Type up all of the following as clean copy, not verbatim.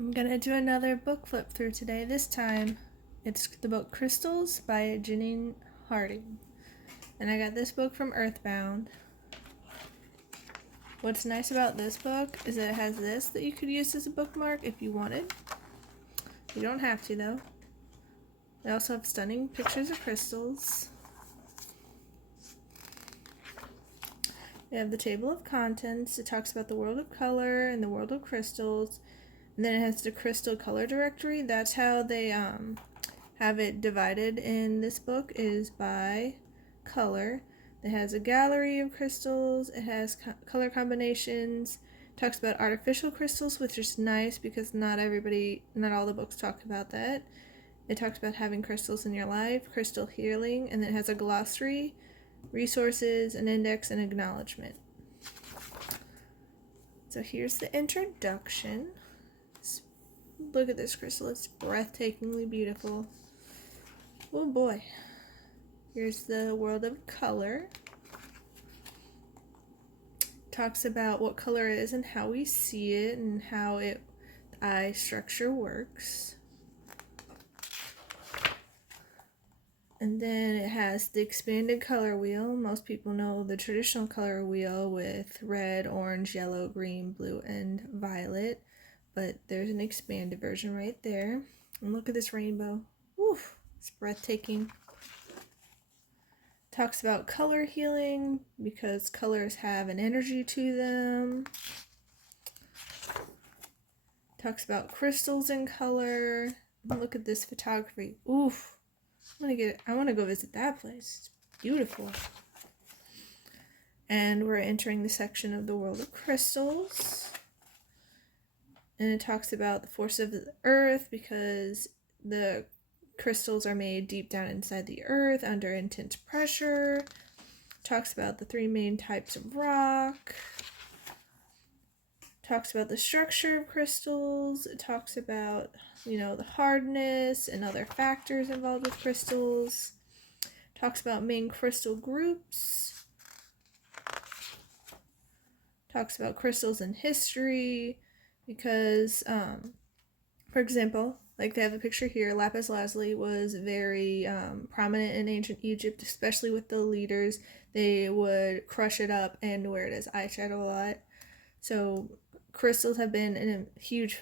I'm gonna do another book flip through today. This time, it's the book Crystals by Jennie Harding. And I got this book from Earthbound. What's nice about this book is that it has this that you could use as a bookmark if you wanted. You don't have to though. They also have stunning pictures of crystals. They have the table of contents. It talks about the world of color and the world of crystals. And then it has the crystal color directory. That's how they have it divided in this book, is by color. It has a gallery of crystals. It has color combinations. It talks about artificial crystals, which is nice because not all the books talk about that. It talks about having crystals in your life, crystal healing, and then it has a glossary, resources, an index, and acknowledgement. So here's the introduction. Look at this crystal, it's breathtakingly beautiful. Oh boy. Here's the world of color. Talks about what color is and how we see it and how the eye structure works. And then it has the expanded color wheel. Most people know the traditional color wheel with red, orange, yellow, green, blue, and violet. But there's an expanded version right there. And look at this rainbow. Woof, it's breathtaking. Talks about color healing because colors have an energy to them. Talks about crystals in color. Look at this photography. Oof. I want to go visit that place. It's beautiful. And we're entering the section of the world of crystals. And it talks about the force of the earth because the crystals are made deep down inside the earth under intense pressure. It talks about the 3 main types of rock. It talks about the structure of crystals. It talks about, the hardness and other factors involved with crystals. It talks about main crystal groups. It talks about crystals in history. Because, for example, like they have a picture here, lapis lazuli was very prominent in ancient Egypt, especially with the leaders. They would crush it up and wear it as eyeshadow a lot. So crystals have been a huge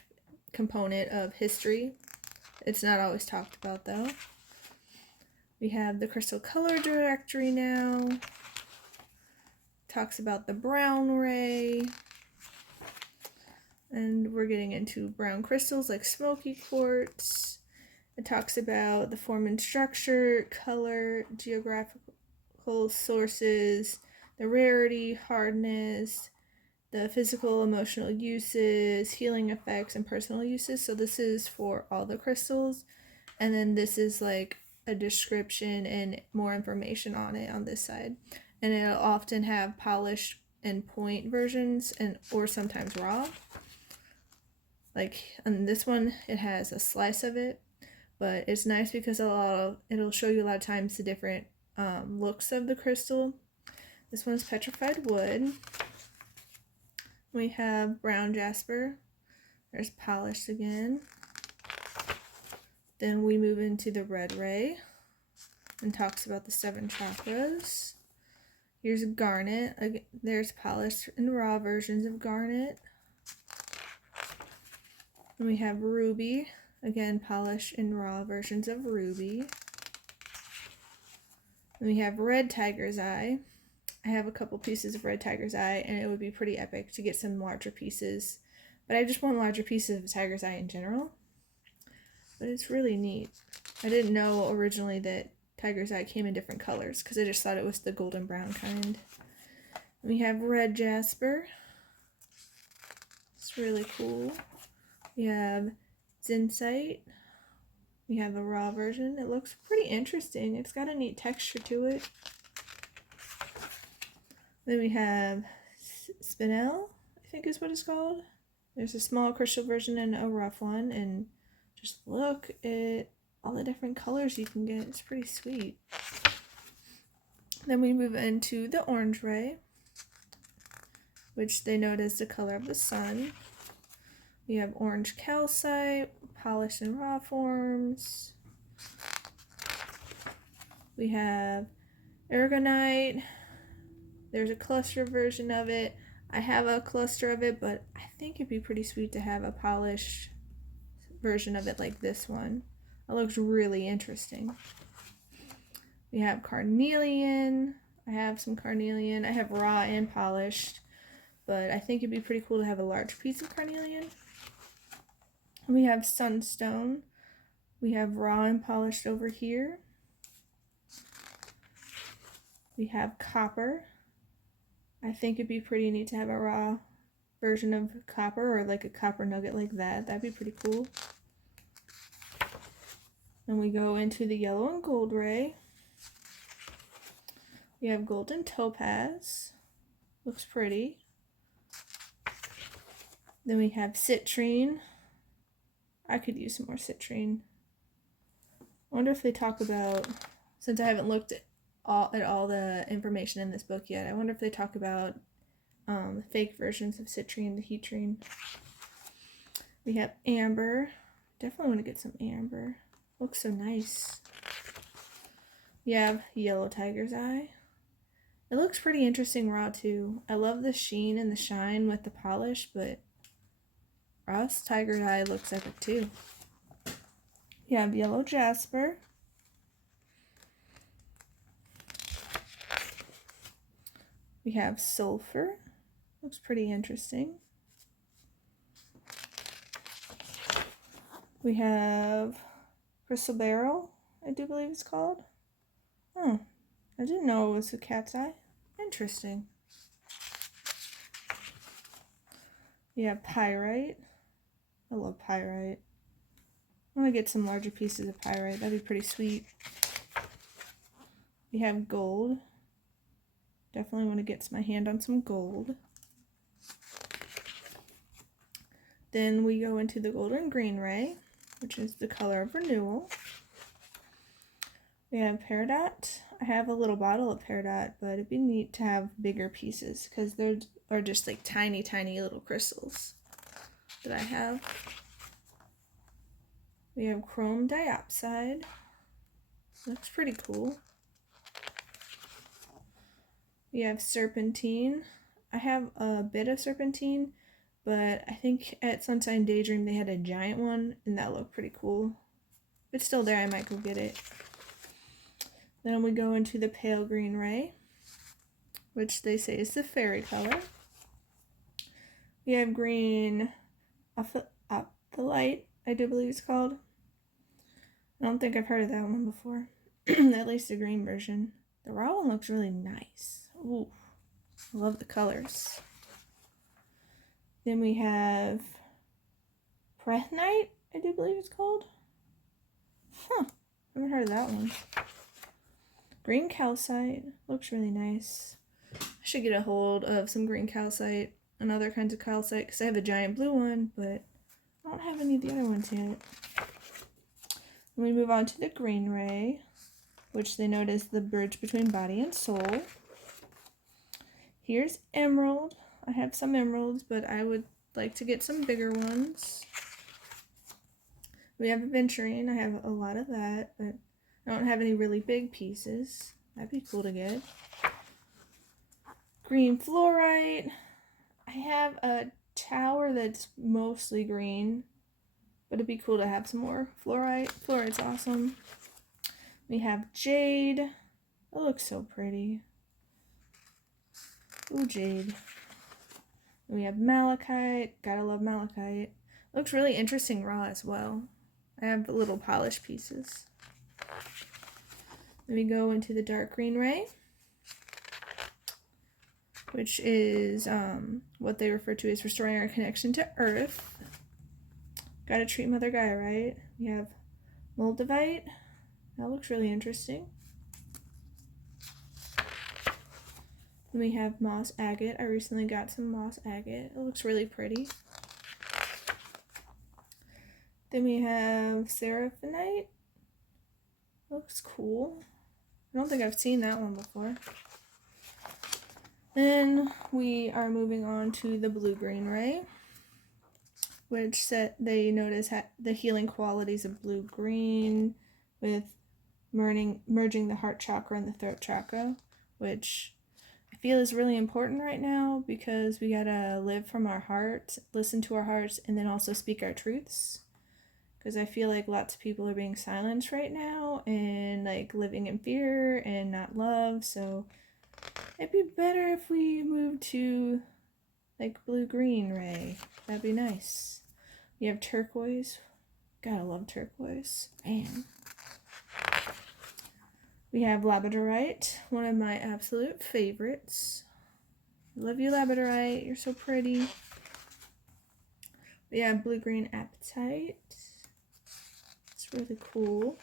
component of history. It's not always talked about though. We have the crystal color directory now. Talks about the brown ray. And we're getting into brown crystals like smoky quartz. It talks about the form and structure, color, geographical sources, the rarity, hardness, the physical, emotional uses, healing effects, and personal uses. So this is for all the crystals. And then this is like a description and more information on it on this side. And it'll often have polished and point versions or sometimes raw. Like on this one, it has a slice of it, but it's nice because it'll show you a lot of times the different looks of the crystal. This one's petrified wood. We have brown jasper. There's polished again. Then we move into the red ray and talks about the 7 chakras. Here's garnet. Again, there's polished and raw versions of garnet. And we have ruby, again polished and raw versions of ruby. And we have red tiger's eye. I have a couple pieces of red tiger's eye, and it would be pretty epic to get some larger pieces. But I just want larger pieces of tiger's eye in general. But it's really neat. I didn't know originally that tiger's eye came in different colors because I just thought it was the golden brown kind. And we have red jasper. It's really cool. We have zinsite. We have a raw version. It looks pretty interesting. It's got a neat texture to it. Then we have spinel, I think is what it's called. There's a small crystal version and a rough one. And just look at all the different colors you can get. It's pretty sweet. Then we move into the orange ray, which they note as the color of the sun. We have orange calcite, polished in raw forms. We have aragonite. There's a cluster version of it. I have a cluster of it, but I think it'd be pretty sweet to have a polished version of it like this one. It looks really interesting. We have carnelian. I have some carnelian. I have raw and polished, but I think it'd be pretty cool to have a large piece of carnelian. We have sunstone. We have raw and polished over here. We have copper. I think it'd be pretty neat to have a raw version of copper, or like a copper nugget like that. That'd be pretty cool. Then we go into the yellow and gold ray. We have golden topaz. Looks pretty. Then we have citrine. I could use some more citrine. I wonder if they talk about, since I haven't looked at all the information in this book yet, I wonder if they talk about fake versions of citrine, the heatrine. We have amber. Definitely want to get some amber. Looks so nice. We have yellow tiger's eye. It looks pretty interesting raw too. I love the sheen and the shine with the polish, but raw tiger's eye looks epic too. We have yellow jasper. We have sulfur. Looks pretty interesting. We have crystal beryl, I do believe it's called. Oh, I didn't know it was a cat's eye. Interesting. We have pyrite. I love pyrite. I want to get some larger pieces of pyrite. That'd be pretty sweet. We have gold. Definitely want to get my hand on some gold. Then we go into the golden green ray, which is the color of renewal. We have peridot. I have a little bottle of peridot, but it'd be neat to have bigger pieces because there are just like tiny, tiny little crystals that I have. We have chrome diopside. Looks pretty cool. We have serpentine. I have a bit of serpentine, but I think at Sunshine Daydream they had a giant one, and that looked pretty cool. If it's still there, I might go get it. Then we go into the pale green ray, which they say is the fairy color. We have green opalite, I do believe it's called. I don't think I've heard of that one before. At least the green version. The raw one looks really nice. Ooh, I love the colors. Then we have Prehnite, I do believe it's called. Huh, haven't heard of that one. Green calcite, looks really nice. I should get a hold of some green calcite and other kinds of calcite because I have a giant blue one, but I don't have any of the other ones yet. Then we move on to the green ray, which they note is the bridge between body and soul. Here's emerald. I have some emeralds, but I would like to get some bigger ones. We have aventurine. I have a lot of that, but I don't have any really big pieces. That'd be cool to get. Green fluorite. I have a tower that's mostly green, but it'd be cool to have some more fluorite. Fluorite's awesome. We have jade. It looks so pretty. Ooh, jade. We have malachite. Gotta love malachite. Looks really interesting raw as well. I have little polished pieces. Then we go into the dark green ray, which is what they refer to as restoring our connection to Earth. Gotta treat Mother Gaia right. We have moldavite. That looks really interesting. Then we have moss agate. I recently got some moss agate. It looks really pretty. Then we have seraphinite. Looks cool. I don't think I've seen that one before. Then we are moving on to the blue-green ray, which they notice the healing qualities of blue-green with merging the heart chakra and the throat chakra, which I feel is really important right now because we gotta live from our heart, listen to our hearts, and then also speak our truths. Because I feel like lots of people are being silenced right now and like living in fear and not love. So it'd be better if we moved to like blue-green ray. That'd be nice. We have turquoise. Gotta love turquoise. Man. We have labradorite, one of my absolute favorites. Love you, labradorite. You're so pretty. We have blue-green apatite. It's really cool.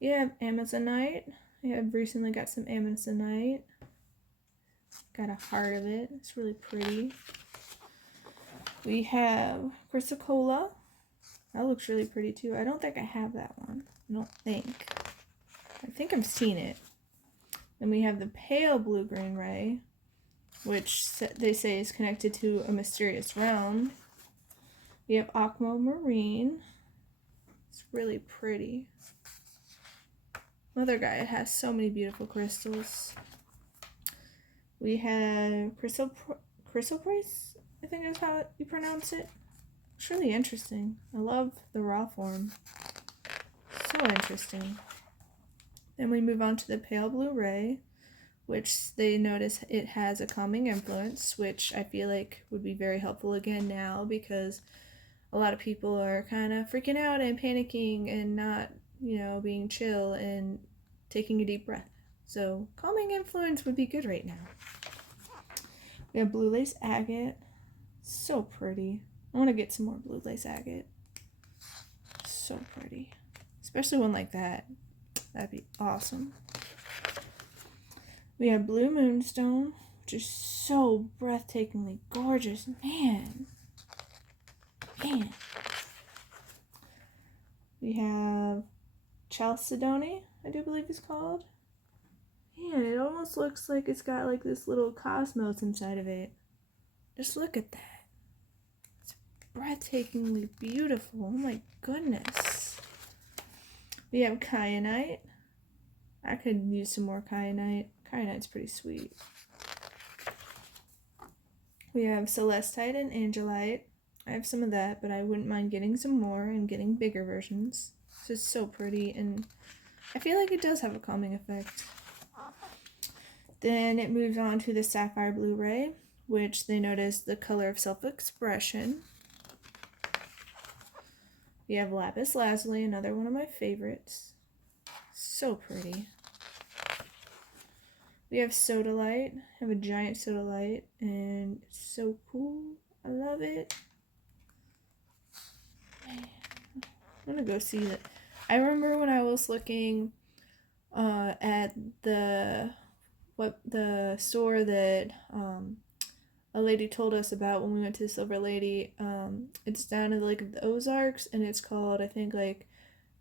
We have amazonite. I have recently got some amazonite. Got a heart of it. It's really pretty. We have chrysocolla. That looks really pretty too. I don't think I have that one. I think I've seen it. Then we have the pale blue-green ray, which they say is connected to a mysterious realm. We have aquamarine. It's really pretty. Mother Gaia has so many beautiful crystals. We have chrysoprase, I think is how you pronounce it. It's really interesting. I love the raw form. So interesting. Then we move on to the pale blue ray, which they notice it has a calming influence, which I feel like would be very helpful again now because a lot of people are kind of freaking out and panicking and not, being chill and taking a deep breath. So calming influence would be good right now. We have blue lace agate. So pretty. I want to get some more blue lace agate. So pretty. Especially one like that. That'd be awesome. We have blue moonstone, which is so breathtakingly gorgeous. Man. We have chalcedony, I do believe it's called. Man, it almost looks like it's got like this little cosmos inside of it. Just look at that. It's breathtakingly beautiful. Oh my goodness. We have kyanite. I could use some more kyanite. Kyanite's pretty sweet. We have celestite and angelite. I have some of that, but I wouldn't mind getting some more and getting bigger versions. This is so pretty, and I feel like it does have a calming effect. Then it moves on to the sapphire blue ray, which they notice the color of self-expression. We have lapis lazuli, another one of my favorites. So pretty. We have sodalite. I have a giant sodalite, and it's so cool. I love it. Man. I'm gonna go see that. I remember when I was looking at the store that a lady told us about when we went to the Silver Lady. It's down in the Lake of the Ozarks, and it's called, I think, like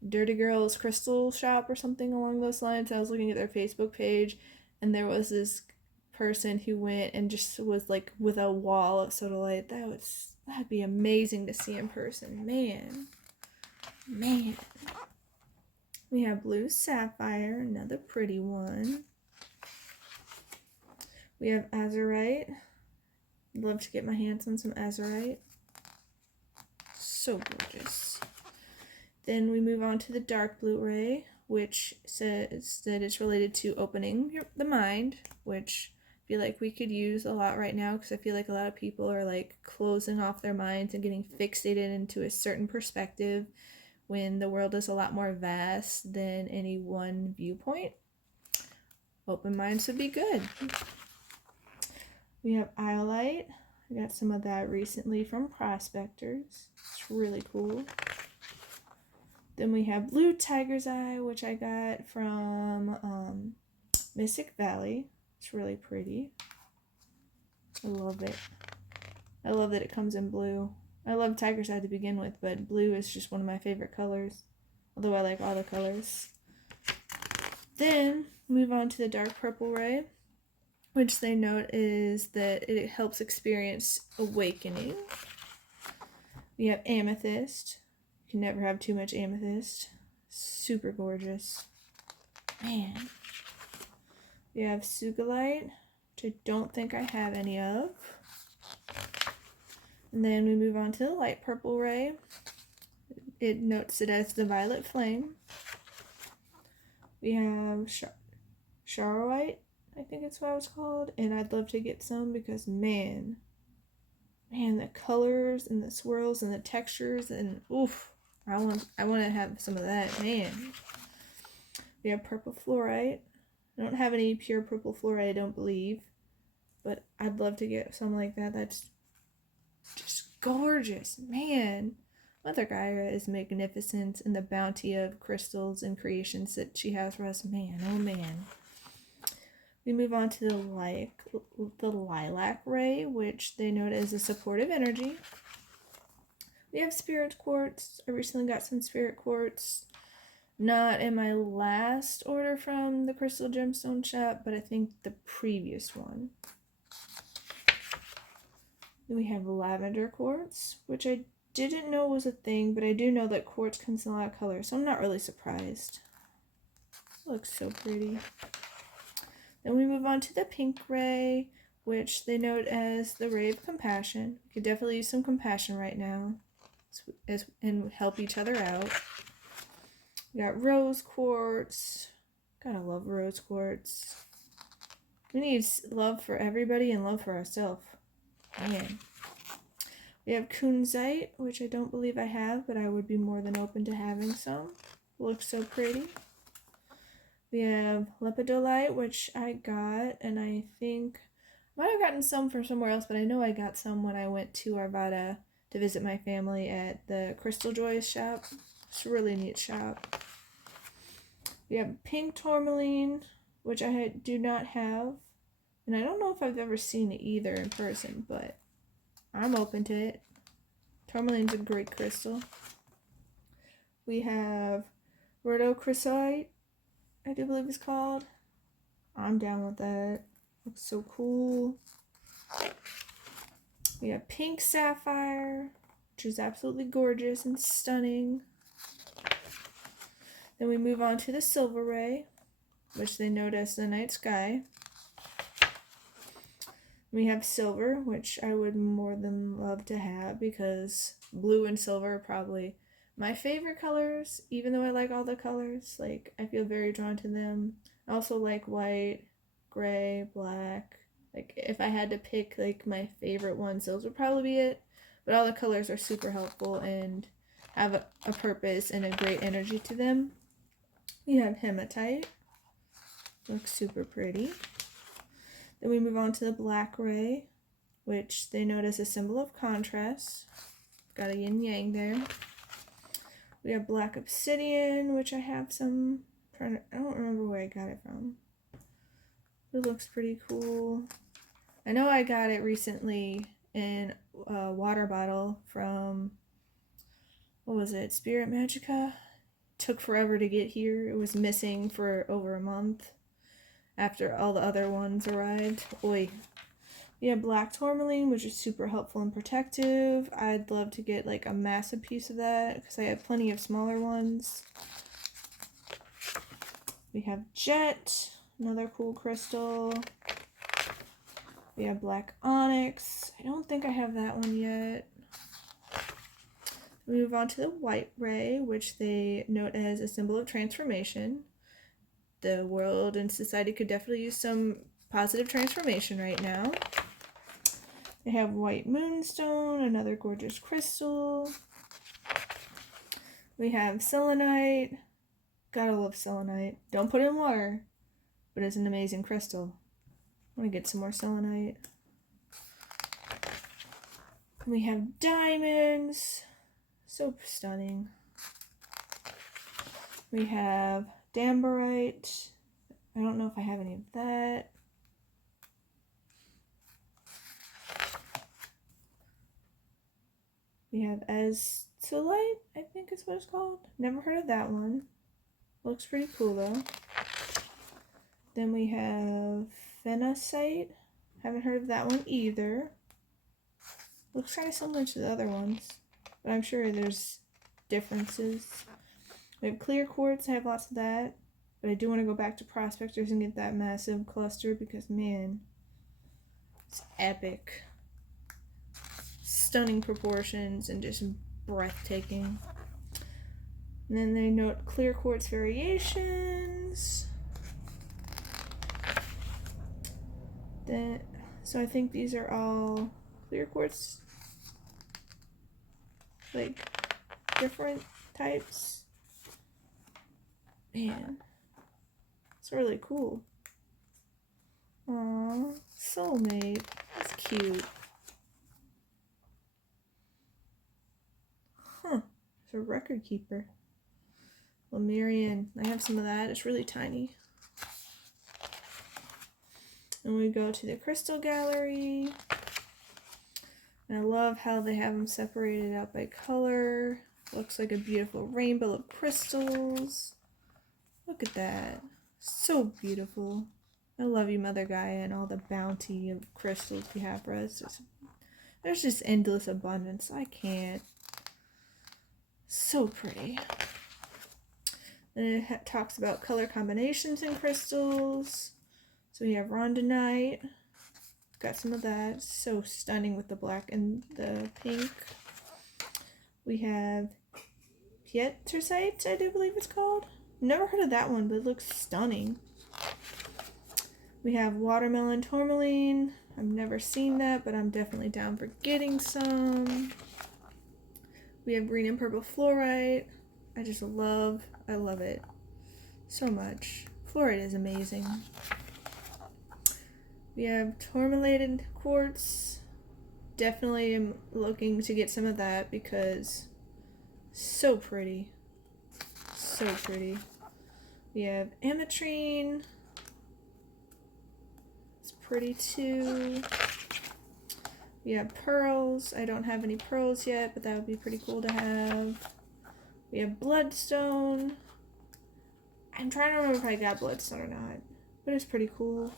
Dirty Girls Crystal Shop or something along those lines. I was looking at their Facebook page, and there was this person who went and just was like with a wall of sodalite. That'd be amazing to see in person. Man. We have blue sapphire, another pretty one. We have azurite. I'd love to get my hands on some azurite. So gorgeous. Then we move on to the dark blue ray, which says that it's related to opening the mind, which I feel like we could use a lot right now because I feel like a lot of people are like closing off their minds and getting fixated into a certain perspective when the world is a lot more vast than any one viewpoint. Open minds would be good. We have iolite. I got some of that recently from Prospectors. It's really cool. Then we have blue tiger's eye, which I got from Mystic Valley. It's really pretty. I love it. I love that it comes in blue. I love tiger's eye to begin with, but blue is just one of my favorite colors. Although I like all the colors. Then move on to the dark purple ray, which they note is that it helps experience awakening. We have amethyst. You can never have too much amethyst. Super gorgeous. Man. We have sugilite, which I don't think I have any of. And then we move on to the light purple ray. It notes it as the violet flame. We have charoite, I think it's what it's called, and I'd love to get some because man, the colors and the swirls and the textures and oof, I want to have some of that, man. We have purple fluorite. I don't have any pure purple fluorite, I don't believe, but I'd love to get some like that. That's just gorgeous, man. Mother Gaia is magnificent in the bounty of crystals and creations that she has for us. Man, oh man. We move on to the lilac ray, which they note as a supportive energy. We have spirit quartz. I recently got some spirit quartz. Not in my last order from the Crystal Gemstone shop, but I think the previous one. Then we have lavender quartz, which I didn't know was a thing, but I do know that quartz comes in a lot of colors, so I'm not really surprised. Looks so pretty. Then we move on to the pink ray, which they note as the ray of compassion. We could definitely use some compassion right now and help each other out. We got rose quartz. Gotta love rose quartz. We need love for everybody and love for ourselves. Man. We have kunzite, which I don't believe I have, but I would be more than open to having some. Looks so pretty. We have lepidolite, which I got, and I think I might have gotten some from somewhere else, but I know I got some when I went to Arvada to visit my family at the Crystal Joys shop. It's a really neat shop. We have pink tourmaline, which I do not have, and I don't know if I've ever seen it either in person, but I'm open to it. Tourmaline's a great crystal. We have rhodochrosite, I do believe it's called. I'm down with that. Looks so cool. We have pink sapphire, which is absolutely gorgeous and stunning. Then we move on to the silver ray, which they note as the night sky. We have silver, which I would more than love to have because blue and silver are probably my favorite colors, even though I like all the colors. Like, I feel very drawn to them. I also like white, gray, black. Like, if I had to pick, like, my favorite ones, those would probably be it. But all the colors are super helpful and have a purpose and a great energy to them. We have hematite. Looks super pretty. Then we move on to the black ray, which they note as a symbol of contrast. Got a yin yang there. We have black obsidian, which I have some. I don't remember where I got it from. It looks pretty cool. I know I got it recently in a water bottle from, what was it, Spirit Magica? Took forever to get here. It was missing for over a month after all the other ones arrived. Oi. We have black tourmaline, which is super helpful and protective. I'd love to get like a massive piece of that because I have plenty of smaller ones. We have jet, another cool crystal. We have black onyx. I don't think I have that one yet. We move on to the white ray, which they note as a symbol of transformation. The world and society could definitely use some positive transformation right now. They have white moonstone, another gorgeous crystal. We have selenite. Gotta love selenite. Don't put it in water, but it's an amazing crystal. I want to get some more selenite. We have diamonds. So stunning. We have dambarite. I don't know if I have any of that. We have azulite, I think is what it's called. Never heard of that one. Looks pretty cool though. Then we have phenacite. Haven't heard of that one either. Looks kind of similar to the other ones. but I'm sure there's differences. We have clear quartz. I have lots of that, but I do want to go back to prospectors and get that massive cluster because, man, it's epic. Stunning proportions and just breathtaking. And then they note clear quartz variations. So I think these are all clear quartz, like different types. Man, it's really cool. Aww, soulmate. That's cute. Huh, it's a record keeper. Lemurian. I have some of that. It's really tiny. And we go to the crystal gallery. And I love how they have them separated out by color. Looks like a beautiful rainbow of crystals. Look at that. So beautiful. I love you, Mother Gaia, and all the bounty of crystals you have for us. There's just endless abundance. I can't. So pretty. Then it talks about color combinations in crystals. So we have rhodonite. Got some of that. So stunning with the black and the pink. We have pietrocyte, I do believe it's called. Never heard of that one, but it looks stunning. We have watermelon tourmaline. I've never seen that, but I'm definitely down for getting some. We have green and purple fluorite. I love it so much. Fluorite is amazing. We have tourmalated quartz. Definitely am looking to get some of that because so pretty. So pretty. We have ametrine. It's pretty too. We have pearls. I don't have any pearls yet, but that would be pretty cool to have. We have bloodstone. I'm trying to remember if I got bloodstone or not, but it's pretty cool.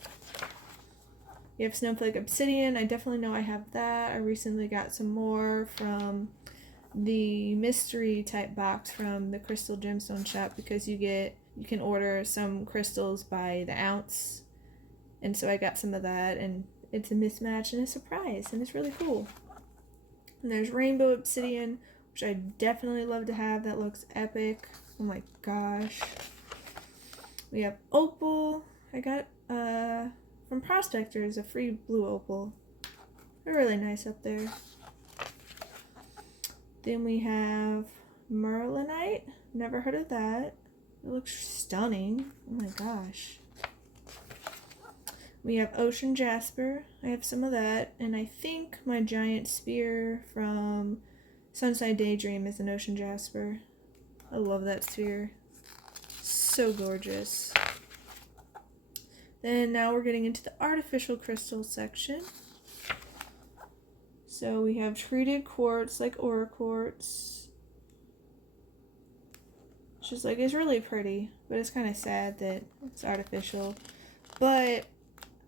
We have snowflake obsidian. I definitely know I have that. I recently got some more from the mystery type box from the Crystal Gemstone shop because you can order some crystals by the ounce. And so I got some of that, and it's a mismatch and a surprise, and it's really cool. And there's rainbow obsidian, which I definitely love to have. That looks epic. Oh my gosh. We have opal. I got from Prospectors a free blue opal. They're really nice up there. Then we have merlinite. Never heard of that. It looks stunning. Oh my gosh. We have ocean jasper. I have some of that. And I think my giant spear from Sunside Daydream is an ocean jasper. I love that sphere. So gorgeous. Then now we're getting into the artificial crystal section. So we have treated quartz like aura quartz. It's just like, it's really pretty, but it's kind of sad that it's artificial. But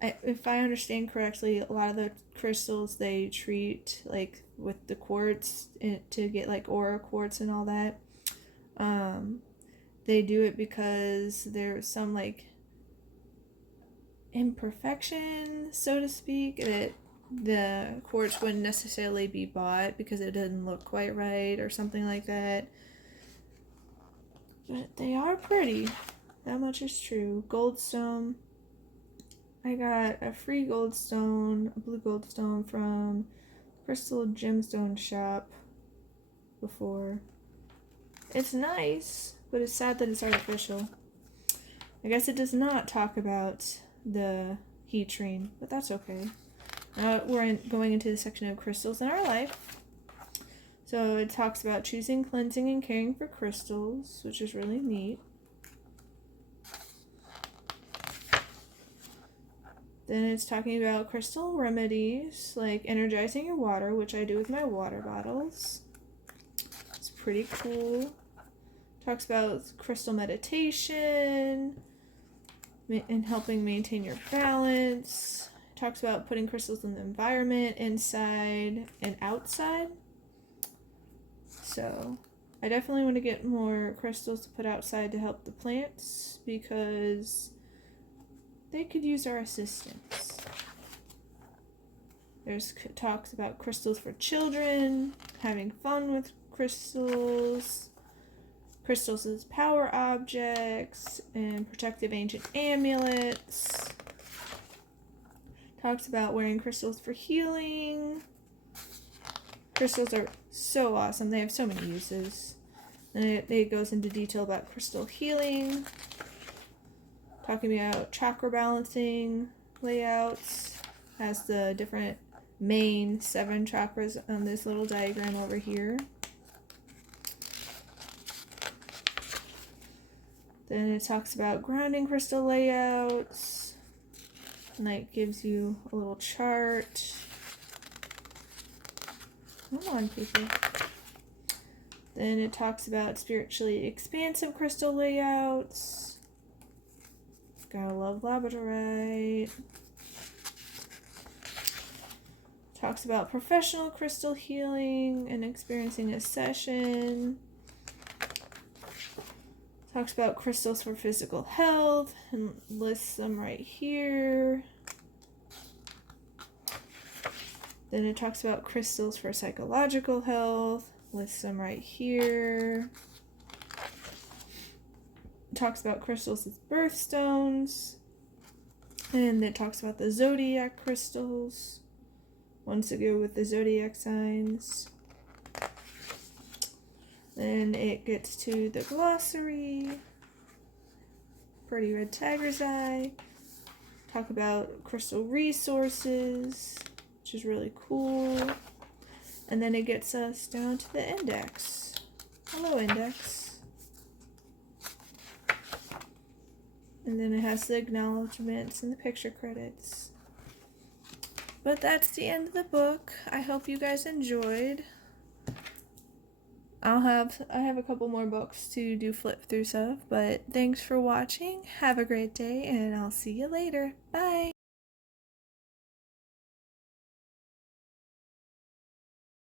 if I understand correctly, a lot of the crystals they treat like with the quartz to get like aura quartz and all that. They do it because there's some like imperfection, so to speak, that the quartz wouldn't necessarily be bought because it didn't look quite right or something like that. But they are pretty. That much is true. Goldstone. I got a free goldstone, a blue goldstone from Crystal Gemstone shop before. It's nice, but it's sad that it's artificial. I guess it does not talk about the heat train, but that's okay. Now we're going into the section of crystals in our life. So it talks about choosing, cleansing, and caring for crystals, which is really neat. Then it's talking about crystal remedies, like energizing your water, which I do with my water bottles. It's pretty cool. Talks about crystal meditation and helping maintain your balance. Talks about putting crystals in the environment, inside and outside. So I definitely want to get more crystals to put outside to help the plants because they could use our assistance. There's talks about crystals for children, having fun with crystals, crystals as power objects, and protective ancient amulets. Talks about wearing crystals for healing. Crystals are so awesome. They have so many uses. And it goes into detail about crystal healing. Talking about chakra balancing layouts. Has the different main 7 chakras on this little diagram over here. Then it talks about grounding crystal layouts. And that gives you a little chart. Come on, people. Then it talks about spiritually expansive crystal layouts. Gotta love labradorite. Talks about professional crystal healing and experiencing a session. Talks about crystals for physical health and lists them right here. Then it talks about crystals for psychological health, lists them right here. It talks about crystals as birthstones, and it talks about the zodiac crystals, ones that go with the zodiac signs. Then it gets to the glossary, pretty red tiger's eye, talk about crystal resources, which is really cool. And then it gets us down to the index. Hello, index. And then it has the acknowledgements and the picture credits. But that's the end of the book. I hope you guys enjoyed. I have a couple more books to do flip throughs of, but thanks for watching. Have a great day, and I'll see you later. Bye!